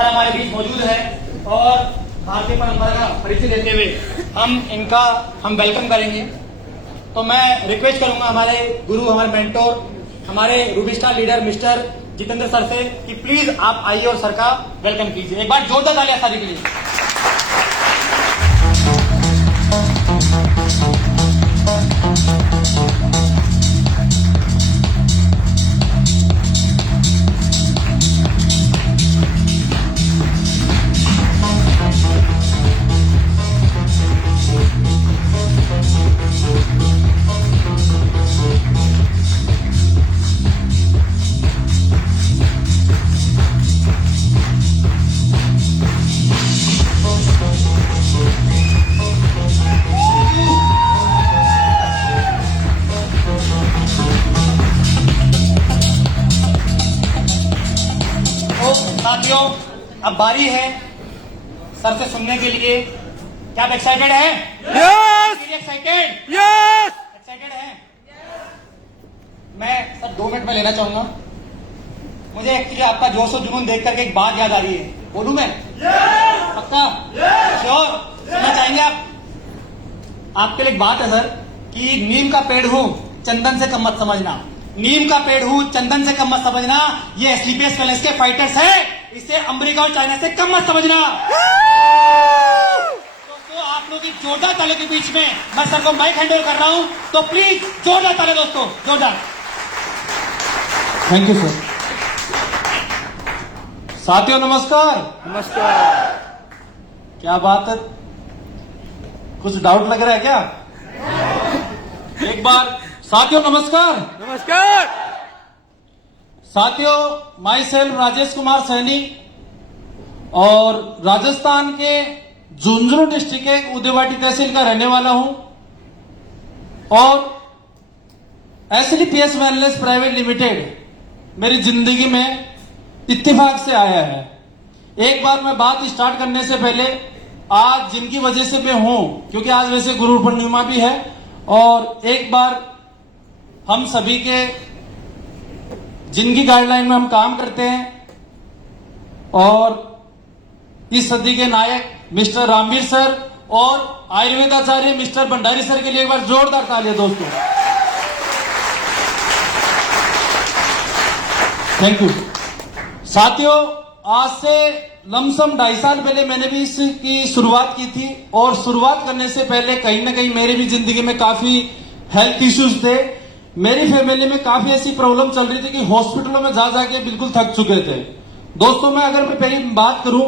Sir हमारे बीच मौजूद है और भारतीय परंपरा का परिचय देते हुए हम वेलकम करेंगे। तो मैं रिक्वेस्ट करूंगा हमारे गुरु, हमारे मेंटोर, हमारे Ruby star leader mister Jitendra sir से कि प्लीज आप आइए और सर का वेलकम कीजिए। एक बार जोरदार तालियां सारी के लिए। साथियों अब बारी है सर से सुनने के लिए। क्या आप एक्साइटेड हैं? यस एक्साइटेड यस एक्साइटेड हैं? मैं सर 2 मिनट में लेना चाहूंगा। मुझे एक्चुअली आपका जोश और जुनून देख करके एक बात याद आ रही है। बोलूं मैं? पक्का? श्योर? सुनना चाहेंगे आप? आपके लिए एक बात है सर कि नीम का पेड़ हूं, चंदन से कम मत समझना। नीम का पेड़ हूं, चंदन से कम मत समझना। ये एसलीपीएस फाइनेंस के फाइटर्स हैं, इसे अमेरिका और चाइना से कम मत समझना। दोस्तों आप लोग की जोरदार तालियों के बीच में मैं सर को माइक हैंड ओवर कर रहा हूं, तो प्लीज जोरदार तालियां दोस्तों, जोरदार। Thank you sir. साथियों नमस्कार। नमस्कार। क्या बात है, कुछ डाउट लग रहा है क्या? एक बार साथियों नमस्कार। नमस्कार। साथियों माई सेल्फ राजेश कुमार सैनी और राजस्थान के झुंझुनू डिस्ट्रिक्ट के उदयवाटी तहसील का रहने वाला हूं और एसलीपीएस वेलनेस प्राइवेट लिमिटेड मेरी जिंदगी में इत्तेफाक से आया है। एक बार मैं बात स्टार्ट करने से पहले आज जिनकी वजह से मैं हूं, क्योंकि आज वैसे गुरु पूर्णिमा भी है, और एक बार हम सभी के जिनकी गाइडलाइन में हम काम करते हैं और इस सदी के नायक मिस्टर रामवीर सर और आयुर्वेदाचार्य मिस्टर भंडारी सर के लिए एक बार जोरदार तालियां दोस्तों। Thank you. साथियों आज से लमसम 2.5 साल पहले मैंने भी इसकी शुरुआत की थी और शुरुआत करने से पहले कहीं ना कहीं मेरी भी जिंदगी में काफी हेल्थ इश्यूज थे। मेरी फैमिली में काफी ऐसी प्रॉब्लम चल रही थी कि हॉस्पिटलों में जा जाके बिल्कुल थक चुके थे। दोस्तों मैं अगर पहली बात करूं,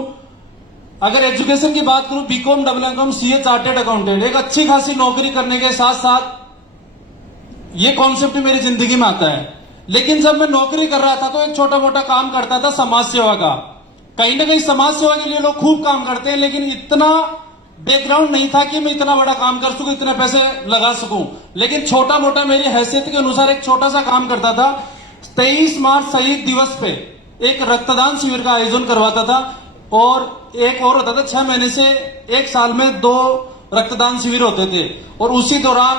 अगर एजुकेशन की बात करूं, BCom, double CA, chartered accountant, एक अच्छी खासी नौकरी करने के साथ साथ ये कॉन्सेप्ट मेरी जिंदगी में आता है। लेकिन जब मैं नौकरी कर रहा था तो एक छोटा मोटा काम करता था समाज सेवा का। कहीं ना कहीं समाज सेवा के लिए लोग खूब काम करते हैं, लेकिन इतना बैकग्राउंड नहीं था कि मैं इतना बड़ा काम कर सकूं, इतने पैसे लगा सकूं। लेकिन छोटा मोटा मेरी हैसियत के अनुसार एक छोटा सा काम करता था। 23 मार्च शहीद दिवस पे एक रक्तदान शिविर का आयोजन करवाता था और एक और होता था 6 महीने से 1 साल में 2 रक्तदान शिविर होते थे। और उसी दौरान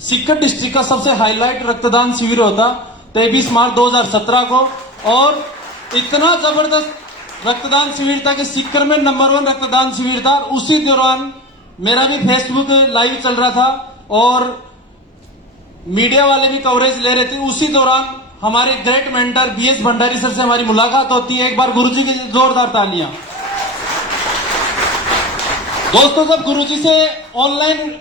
सीकर डिस्ट्रिक्ट का सबसे हाईलाइट रक्तदान शिविर होता 23 मार्च 2017 को, और इतना जबरदस्त रक्तदान शिविर था कि सीकर में नंबर 1 रक्तदान शिविर था। उसी दौरान मेरा भी फेसबुक लाइव चल रहा था और मीडिया वाले भी कवरेज ले रहे थे। उसी दौरान हमारे great mentor BS Bhandari sir से हमारी मुलाकात होती है। एक बार गुरुजी की जोरदार तालियां। दोस्तों जब गुरुजी से ऑनलाइन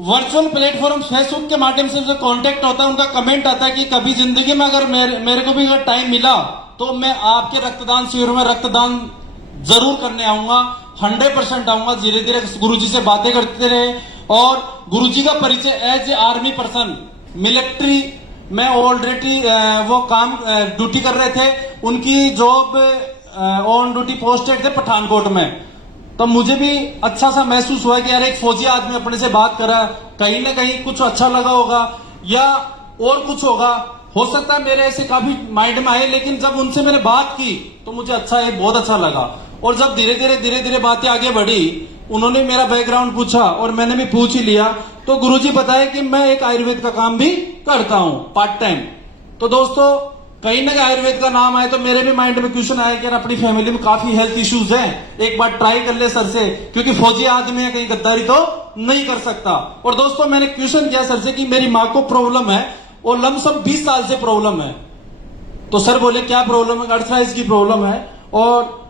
वर्चुअल प्लेटफॉर्म फेसबुक के माध्यम से जो कांटेक्ट होता है, उनका कमेंट आता है कि कभी जिंदगी में अगर मेरे को भी अगर टाइम मिला तो मैं आपके रक्तदान शिविर में रक्तदान जरूर करने आऊंगा, 100% आऊंगा। धीरे धीरे गुरुजी से बातें करते रहे और गुरुजी का परिचय as a army person, military में ऑलरेडी वो काम ड्यूटी कर रहे थे। उनकी जॉब ऑन ड्यूटी पोस्टेड थे पठानकोट में। तो मुझे भी अच्छा सा महसूस हुआ कि यार एक फौजी आदमी अपने से बात कर रहा है, कहीं ना कहीं कुछ अच्छा लगा होगा या और कुछ होगा। हो सकता है मेरे ऐसे काफी माइंड में आए, लेकिन जब उनसे मैंने बात की तो मुझे अच्छा है, बहुत अच्छा लगा। और जब धीरे धीरे बातें आगे बढ़ी, उन्होंने मेरा बैकग्राउंड पूछा और मैंने भी पूछ ही लिया, तो गुरुजी बताए कि मैं एक आयुर्वेद का काम भी करता हूं पार्ट टाइम। तो दोस्तों कहीं ना कहीं आयुर्वेद का नाम आए तो मेरे भी माइंड में क्वेश्चन आया कि यार अपनी फैमिली में काफी हेल्थ इश्यूज हैं, एक बार ट्राई कर ले सर से, क्योंकि फौजी आदमी है, कहीं गद्दारी तो नहीं कर सकता। और दोस्तों मैंने क्वेश्चन किया सर से कि मेरी माँ को प्रॉब्लम है और लमसम 20 साल से प्रॉब्लम है। तो सर बोले क्या प्रॉब्लम है? अर्थराइटिस की प्रॉब्लम है। और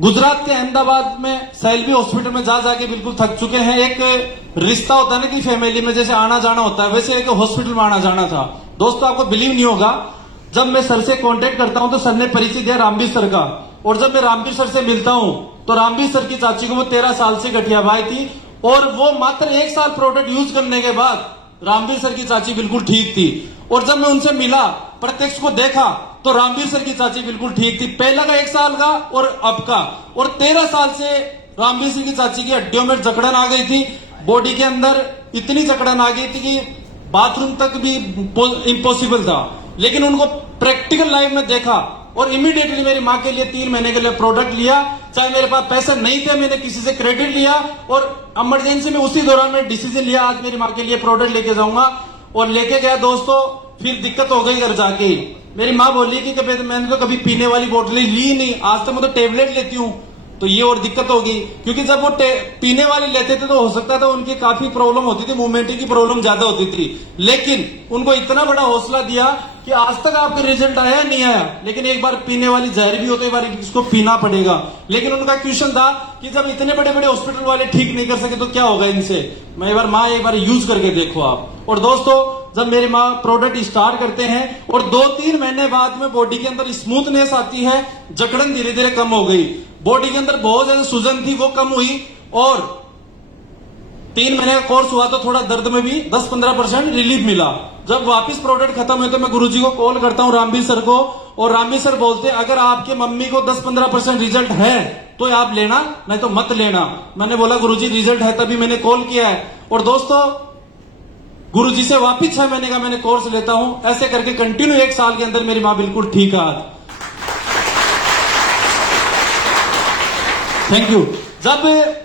गुजरात के अहमदाबाद में सैलवी हॉस्पिटल में जा जाके बिल्कुल थक चुके हैं। एक रिश्ता होता है ना कि फैमिली में जैसे आना जाना होता है, वैसे एक हॉस्पिटल में आना जाना था। दोस्तों आपको बिलीव नहीं होगा, जब मैं सर से कांटेक्ट करता हूं तो सर ने परिचय दिया रामबीर सर का। और जब मैं रामबीर सर से मिलता हूं तो रामबीर सर की चाची को वो 13 साल से गठिया बाई थी और वो मात्र 1 साल प्रोडक्ट यूज करने के बाद रामबीर सर की चाची बिल्कुल ठीक थी। और जब मैं उनसे मिला, प्रत्यक्ष को देखा, तो रामबीर सर की चाची बिल्कुल ठीक थी। पहला का 1 साल का और अब का। और 13 साल से रामबीर सिंह की चाची की हड्डियों में जकड़न आ गई थी, बॉडी के अंदर इतनी जकड़न आ गई थी कि बाथरूम तक भी इम्पॉसिबल था। लेकिन उनको प्रैक्टिकल लाइफ में देखा और इमीडिएटली मेरी माँ के लिए 3 महीने के लिए प्रोडक्ट लिया। चाहे मेरे पास पैसे नहीं थे, मैंने किसी से क्रेडिट लिया और इमरजेंसी में उसी दौरान मैंने डिसीजन लिया आज मेरी माँ के लिए प्रोडक्ट लेके जाऊंगा। और लेके गया दोस्तों, फिर दिक्कत हो गई घर जाके। मेरी माँ बोली कि मैंने तो कभी पीने वाली बोतलें ली नहीं, आज तो मैं तो टेबलेट लेती हूँ। तो ये और दिक्कत होगी, क्योंकि जब वो पीने वाले लेते थे तो हो सकता था उनकी काफी प्रॉब्लम होती थी, मूवमेंट की प्रॉब्लम ज्यादा होती थी। लेकिन उनको इतना बड़ा हौसला दिया कि आज तक आपका रिजल्ट आया नहीं आया, लेकिन एक बार पीने वाली जहर भी होती है, एक बार इसको पीना पड़ेगा। लेकिन उनका क्वेश्चन था कि जब इतने बड़े बड़े हॉस्पिटल वाले ठीक नहीं कर सके तो क्या होगा इनसे। मैं एक बार यूज करके देखो आप। और दोस्तों जब मेरी माँ प्रोडक्ट स्टार्ट करते हैं और 2-3 महीने बाद में बॉडी के अंदर स्मूथनेस आती है, जकड़न धीरे धीरे कम हो गई, बॉडी के अंदर बहुत ज्यादा सूजन थी वो कम हुई। और 3 महीने का कोर्स हुआ तो थोड़ा दर्द में भी 10-15% रिलीफ मिला। जब वापस प्रोडक्ट खत्म हुए तो मैं गुरुजी को कॉल करता हूँ, रामबीर सर को, और रामबीर सर बोलते हैं अगर आपके मम्मी को 10-15% रिजल्ट है तो आप लेना, नहीं तो मत लेना। मैंने बोला गुरुजी रिजल्ट है तभी मैंने कॉल किया है। और दोस्तों गुरुजी से वापिस 6 महीने का मैंने कोर्स लेता हूं। ऐसे करके कंटिन्यू 1 साल के अंदर मेरी माँ बिल्कुल ठीक है। Thank you. जब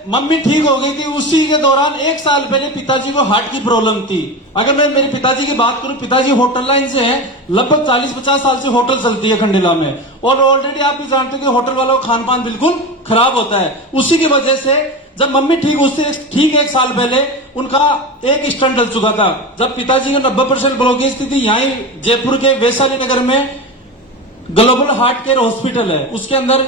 मम्मी ठीक हो गई थी उसी के दौरान 1 साल पहले पिताजी को हार्ट की प्रॉब्लम थी। अगर मैं मेरे पिताजी की बात करूं, पिताजी होटल लाइन से हैं, लगभग 40-50 साल से होटल चलती है खंडेला में। और ऑलरेडी आप भी जानते हो कि होटल वालों का खान पान बिल्कुल खराब होता है। उसी की वजह से जब मम्मी ठीक, उससे ठीक 1 साल पहले उनका एक स्टंट डल चुका था। जब पिताजी का 90% ब्लॉकेज थी, यहीं जयपुर के वैशाली नगर में ग्लोबल हार्ट केयर हॉस्पिटल है, उसके अंदर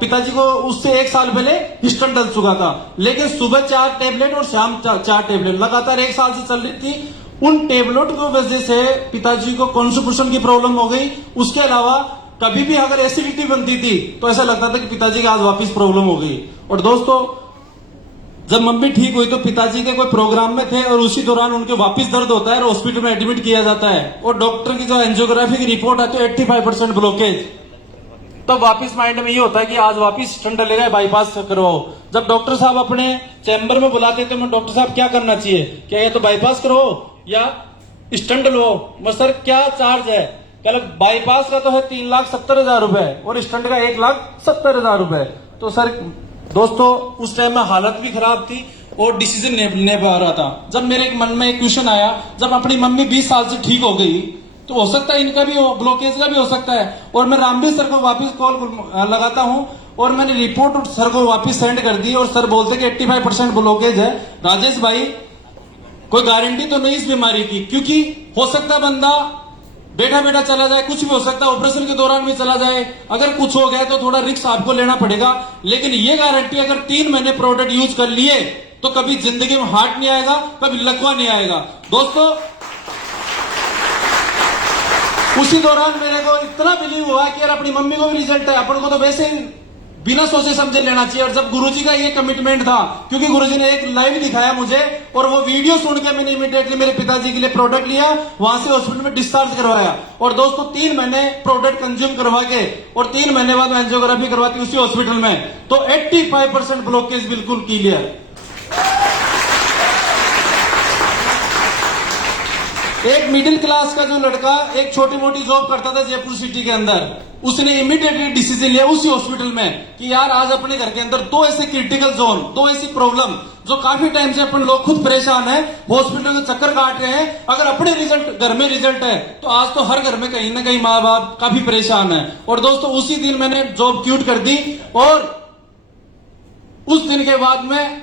पिताजी को उससे 1 साल पहले स्टंट डल चुका था। लेकिन सुबह 4 टेबलेट और शाम 4 टेबलेट लगातार 1 साल से चल रही थी। उन टेबलेट की वजह से पिताजी को कॉन्स्टिपेशन की प्रॉब्लम हो गई। उसके अलावा कभी भी अगर एसिडिटी बनती थी तो ऐसा लगता था कि पिताजी की आज वापस प्रॉब्लम हो गई। और दोस्तों जब मम्मी ठीक हुई तो पिताजी के कोई प्रोग्राम में थे और उसी दौरान उनके वापस दर्द होता है और हॉस्पिटल में एडमिट किया जाता है। और डॉक्टर की जो एंजियोग्राफी की रिपोर्ट आती है 85% ब्लॉकेज। तब वापस माइंड में ये होता है कि आज वापस स्टंट डलेगा, बाईपास करवाओ। जब डॉक्टर साहब अपने चैम्बर में बुलाते थे, मैं डॉक्टर साहब क्या करना चाहिए, क्या ये तो बाईपास करवाओ या स्टंट लो? मैं सर क्या चार्ज है? क्या बाईपास का तो है 3,70,000 रुपए और स्टंट का 1,70,000 रुपए। तो सर दोस्तों उस टाइम में हालत भी खराब थी और डिसीजन नहीं पा रहा था। जब मेरे मन में एक क्वेश्चन आया, जब अपनी मम्मी 20 साल से ठीक हो गई तो हो सकता है इनका भी ब्लॉकेज का भी हो सकता है। और मैं रामबीर सर को वापस कॉल लगाता हूं और मैंने रिपोर्ट सर को वापस सेंड कर दी और सर बोलते कि 85% ब्लॉकेज है। राजेश भाई कोई गारंटी तो नहीं इस बीमारी की, क्योंकि हो सकता बंदा बैठा बैठा चला जाए, कुछ भी हो सकता है, ऑपरेशन के दौरान भी चला जाए। अगर कुछ हो गया तो थोड़ा रिस्क आपको लेना पड़ेगा। लेकिन ये गारंटी अगर 3 महीने प्रोडक्ट यूज कर लिए तो कभी जिंदगी में हार्ट नहीं आएगा, कभी लकवा नहीं आएगा। दोस्तों उसी दौरान मेरे को इतना बिलीव हुआ कि यार अपनी मम्मी को भी रिजल्ट है, अपन को तो वैसे ही बिना सोचे समझे लेना चाहिए। और जब गुरुजी का ये कमिटमेंट था, क्योंकि गुरुजी ने एक लाइव दिखाया मुझे और वो वीडियो सुन के मैंने इमीडिएटली मेरे पिताजी के लिए प्रोडक्ट लिया, वहां से हॉस्पिटल में डिस्चार्ज करवाया। और दोस्तों 3 महीने प्रोडक्ट कंज्यूम करवा के और 3 महीने बाद एंजियोग्राफी करवाती उसी हॉस्पिटल में, तो 85% ब्लॉकेज बिल्कुल क्लियर। एक मिडिल क्लास का जो लड़का एक छोटी मोटी जॉब करता था जयपुर सिटी के अंदर, उसने इमीडिएटली डिसीजन लिया उसी हॉस्पिटल में कि यार आज अपने घर के अंदर दो ऐसे क्रिटिकल जोन, दो ऐसी प्रॉब्लम जो काफी टाइम से अपन लोग खुद परेशान है, हॉस्पिटल के चक्कर काट रहे हैं, अगर अपने रिजल्ट घर में रिजल्ट है तो आज तो हर घर में कहीं ना कहीं माँ बाप काफी परेशान है। और दोस्तों उसी दिन मैंने जॉब क्यूट कर दी और उस दिन के बाद में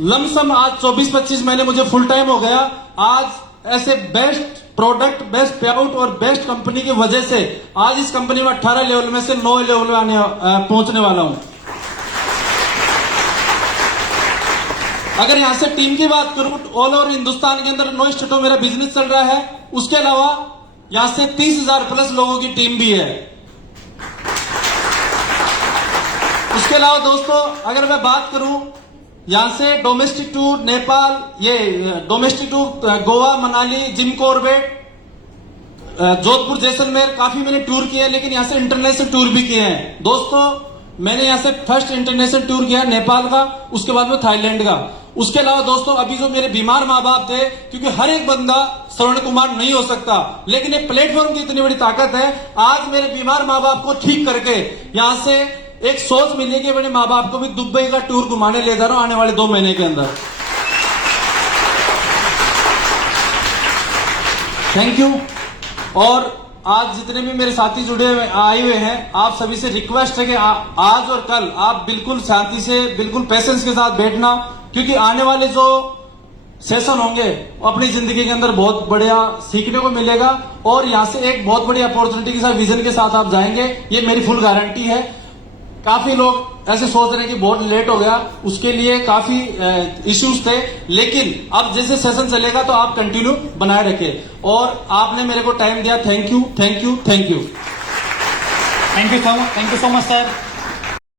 लमसम आज 24-25 महीने मुझे फुल टाइम हो गया। आज ऐसे बेस्ट प्रोडक्ट, बेस्ट पे आउट और बेस्ट कंपनी की वजह से आज इस कंपनी में 18 लेवल में से 9 लेवल में पहुंचने वाला हूं। अगर यहां से टीम की बात करूं तो ऑल ओवर हिंदुस्तान के अंदर 9 स्टेटों में मेरा बिजनेस चल रहा है। उसके अलावा यहां से 30,000 प्लस लोगों की टीम भी है। उसके अलावा दोस्तों अगर मैं बात करूं यहां से डोमेस्टिक टूर नेपाल, ये domestic tour Goa, Manali, Jim Corbett, Jodhpur, Jaisalmer काफी मैंने टूर किए हैं, लेकिन यहां से इंटरनेशनल टूर भी किए हैं। दोस्तों मैंने यहां से फर्स्ट इंटरनेशनल टूर किया नेपाल का, उसके बाद में थाईलैंड का। उसके अलावा दोस्तों अभी जो मेरे बीमार माँ बाप थे, क्योंकि हर एक बंदा श्रवण कुमार नहीं हो सकता, लेकिन एक प्लेटफॉर्म की इतनी बड़ी ताकत है, आज मेरे बीमार माँ बाप को ठीक करके यहां से एक सोच मिली कि अपने माँ बाप को भी दुबई का टूर घुमाने ले जा रहा हूं आने वाले 2 महीने के अंदर। Thank you. और आज जितने भी मेरे साथी जुड़े हुए आए हुए हैं, आप सभी से रिक्वेस्ट है कि आज और कल आप बिल्कुल शांति से, बिल्कुल पेशेंस के साथ बैठना, क्योंकि आने वाले जो सेशन होंगे वो अपनी जिंदगी के अंदर बहुत बढ़िया सीखने को मिलेगा और यहां से एक बहुत बड़ी अपॉर्चुनिटी के साथ, विजन के साथ आप जाएंगे, ये मेरी फुल गारंटी है। काफी लोग ऐसे सोच रहे हैं कि बहुत लेट हो गया, उसके लिए काफी इश्यूज थे, लेकिन अब जैसे सेशन चलेगा तो आप कंटिन्यू बनाए रखें और आपने मेरे को टाइम दिया। Thank you, thank you, thank you. Thank you so much sir.